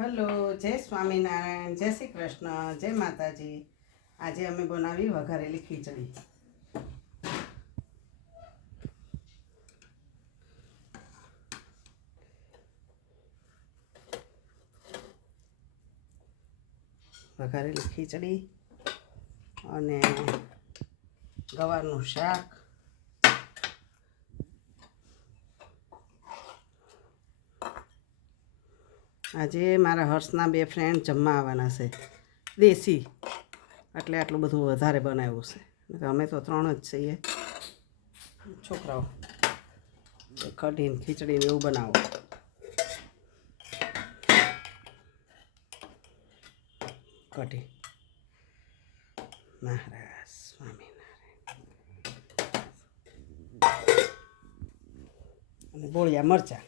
Hello, જય સ્વામિનારાયણ, જય શ્રી કૃષ્ણ, જય માતાજી. આજે અમે બનાવી વઘારેલી ખીચડી. વઘારેલી ખીચડી અને ગવારનું શાક. આજે મારા હર્ષના બે ફ્રેન્ડ જમવા આવવાના છે, દેશી, એટલે આટલું બધું વધારે બનાવ્યું છે. અમે તો 3 જ છીએ છોકરાઓ. કઢીને ખીચડીને એવું બનાવો. કઢી મહારાજ સ્વામિનારાયણ અને બોળિયા મરચાં.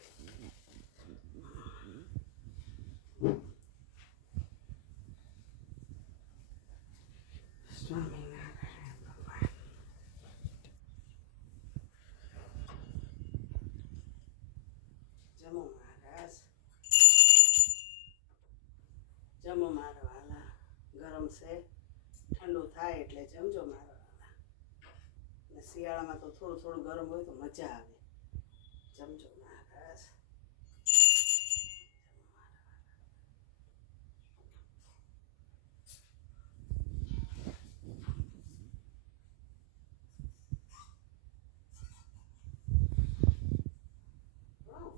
સ્વામિનારાયણ ભગવાન. જમો મહારાજ, જમો મારા વાલા. ગરમ છે, ઠંડુ થાય એટલે જમજો મારા વાલા. ને શિયાળામાં તો થોડું થોડું ગરમ હોય તો મજા આવે. જમજો મારા.